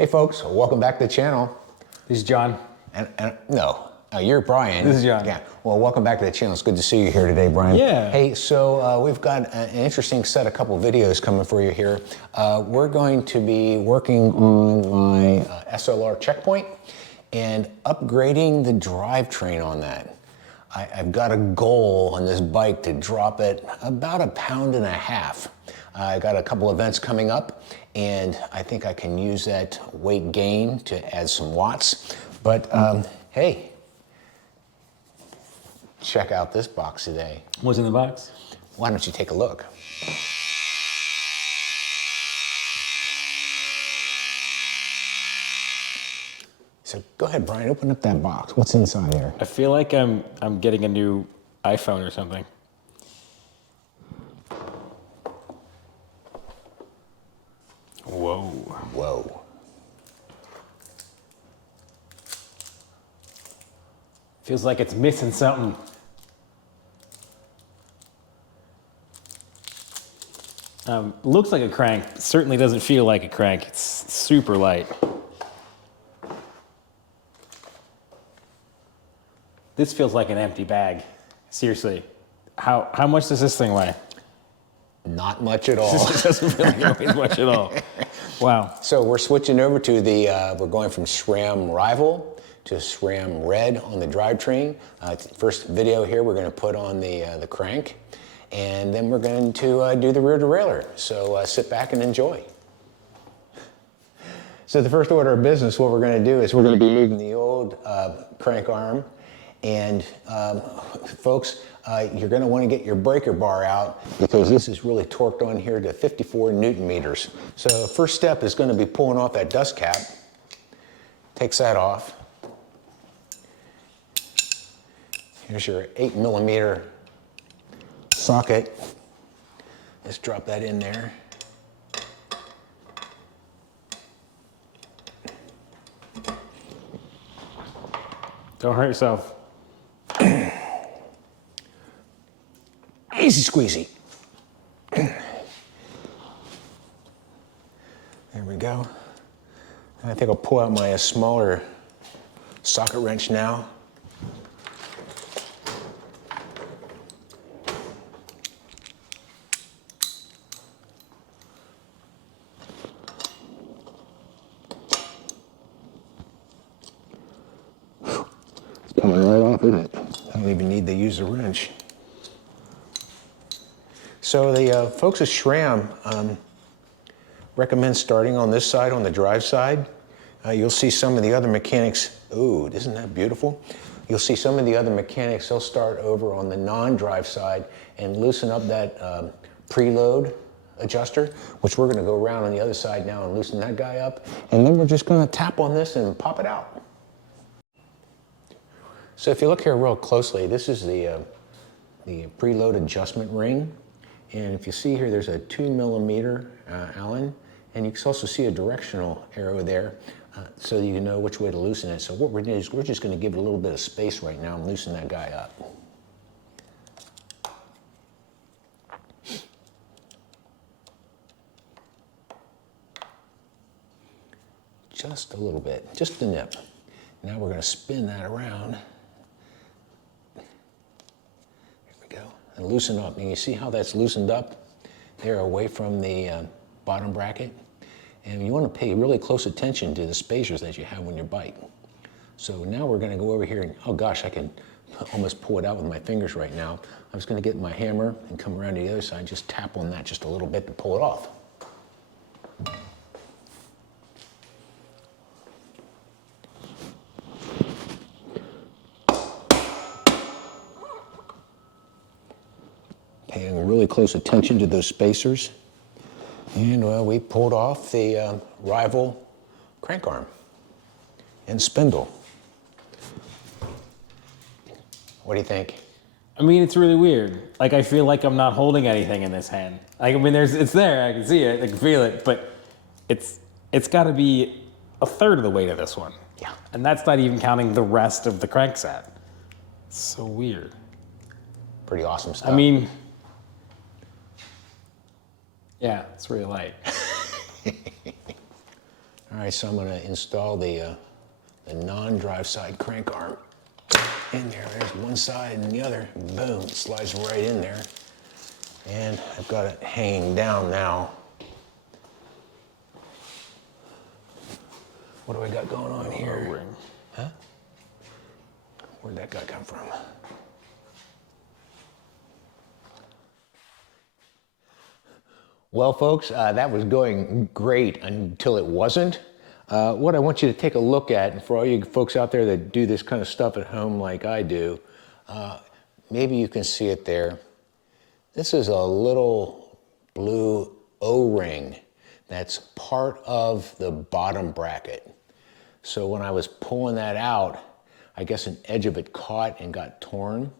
Hey folks, welcome back to the channel. This is John. No, you're Brian. This is John. Yeah, well, welcome back to the channel. It's good to see you here today, Brian. Yeah. Hey, so we've got an interesting couple of videos coming for you here. We're going to be working on my SLR Checkpoint and upgrading the drivetrain on that. I've got a goal on this bike to drop it about 1.5 pounds. I got a couple events coming up, and I think I can use that weight gain to add some watts. But hey, check out this box today. What's in the box? Why don't you take a look? So go ahead, Brian, open up that box. What's inside there? I feel like I'm getting a new iPhone or something. Whoa. Whoa. Feels like it's missing something. Looks like a crank. Certainly doesn't feel like a crank. It's super light. This feels like an empty bag. Seriously. How much does this thing weigh? Not much at all. It doesn't feel like it weighs much at all. Wow. So we're switching over to we're going from SRAM Rival to SRAM Red on the drivetrain. First video here, we're going to put on the crank, and then we're going to do the rear derailleur. So sit back and enjoy. So the first order of business, what we're going to do is we're going to be moving the old crank arm, and folks, you're going to want to get your breaker bar out because this is really torqued on here to 54 Newton meters. So first step is going to be pulling off that dust cap. Takes that off. Here's your 8mm socket. Just drop that in there. Don't hurt yourself. Easy squeezy. There we go. I think I'll pull out my smaller socket wrench now. It's coming right off, isn't it? I don't even need to use the wrench. So the folks at SRAM recommend starting on this side, on the drive side. You'll see some of the other mechanics, ooh, isn't that beautiful? You'll see some of the other mechanics, they'll start over on the non-drive side and loosen up that preload adjuster, which we're gonna go around on the other side now and loosen that guy up. And then we're just gonna tap on this and pop it out. So if you look here real closely, this is the preload adjustment ring. And if you see here, there's a 2mm Allen, and you can also see a directional arrow there so you can know which way to loosen it. So what we're doing is we're just going to give it a little bit of space right now and loosen that guy up. Just a little bit, just a nip. Now we're going to spin that around. And loosen up. And you see how that's loosened up there away from the bottom bracket? And you want to pay really close attention to the spacers that you have on your bike. So now we're going to go over here and, oh gosh, I can almost pull it out with my fingers right now. I'm just going to get my hammer and come around to the other side, just tap on that just a little bit to pull it off. Paying really close attention to those spacers. And we pulled off the rival crank arm and spindle. What do you think? I mean, it's really weird. Like, I feel like I'm not holding anything in this hand. Like, I mean, it's there, I can see it, I can feel it, but it's gotta be 1/3 of the weight of this one. Yeah. And that's not even counting the rest of the crankset. It's so weird. Pretty awesome stuff. I mean, yeah, it's really light. All right, so I'm gonna install the non-drive side crank arm in there. There's one side and the other. Boom, it slides right in there. And I've got it hanging down now. What do I got going on here? Ring. Huh? Where'd that guy come from? Well, folks, that was going great until it wasn't. What I want you to take a look at, and for all you folks out there that do this kind of stuff at home like I do, maybe you can see it there. This is a little blue O-ring that's part of the bottom bracket. So when I was pulling that out, I guess an edge of it caught and got torn.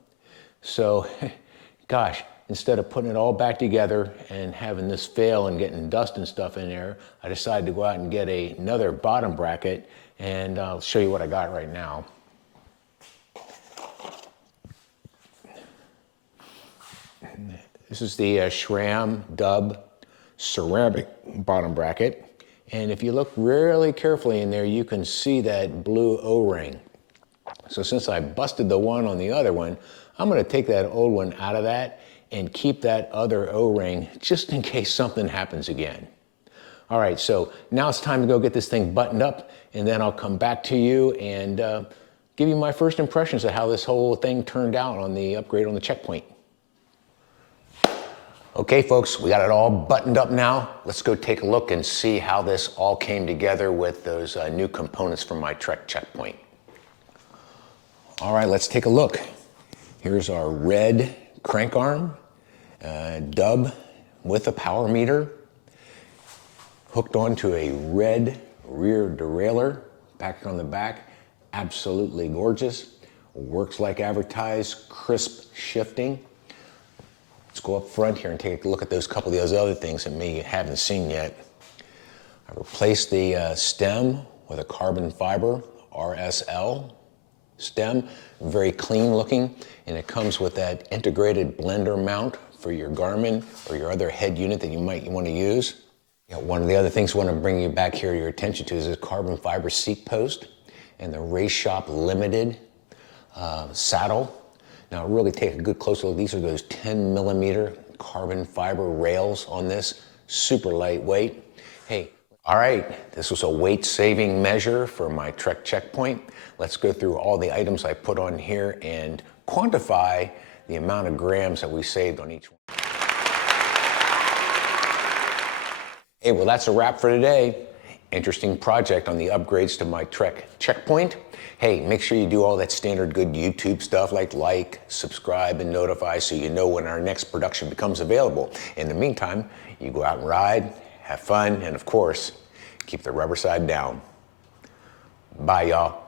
So, gosh, instead of putting it all back together and having this fail and getting dust and stuff in there, I decided to go out and get another bottom bracket, and I'll show you what I got right now. This is the SRAM Dub ceramic bottom bracket. And if you look really carefully in there, you can see that blue O-ring. So since I busted the one on the other one, I'm gonna take that old one out of that and keep that other O-ring just in case something happens again. All right, so now it's time to go get this thing buttoned up, and then I'll come back to you and give you my first impressions of how this whole thing turned out on the upgrade on the checkpoint. Okay, folks, we got it all buttoned up now. Let's go take a look and see how this all came together with those new components from my Trek checkpoint. All right, let's take a look. Here's our red crank arm, dub with a power meter, hooked onto a red rear derailleur, back on the back. Absolutely gorgeous. Works like advertised, crisp shifting. Let's go up front here and take a look at those couple of those other things that maybe you haven't seen yet. I replaced the stem with a carbon fiber RSL stem, very clean looking, and it comes with that integrated blender mount for your Garmin or your other head unit that you might want to use. You know, one of the other things I want to bring you back here to your attention to is this carbon fiber seat post and the Race Shop Limited saddle. Now really take a good close look. These are those 10 millimeter carbon fiber rails on this, super lightweight. Hey, all right, this was a weight saving measure for my Trek checkpoint. Let's go through all the items I put on here and quantify the amount of grams that we saved on each one. Hey, well, that's a wrap for today. Interesting project on the upgrades to my Trek checkpoint. Hey, make sure you do all that standard good YouTube stuff like, subscribe, and notify so you know when our next production becomes available. In the meantime, you go out and ride, have fun, and of course, keep the rubber side down. Bye, y'all.